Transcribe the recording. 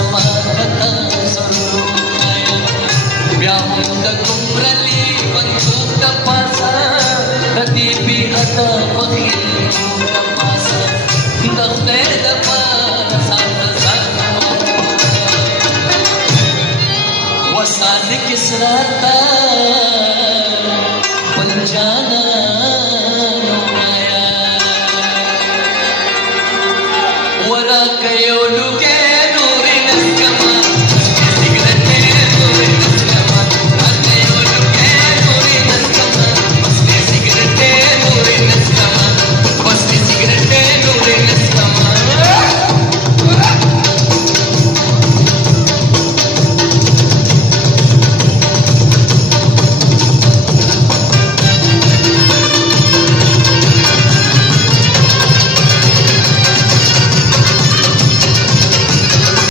समाजता सुरूय व्याहुत कुंभरली बंदूक पासा कधी बी आता बघील पासा दफते दफार साथ साथ वसाद किसराता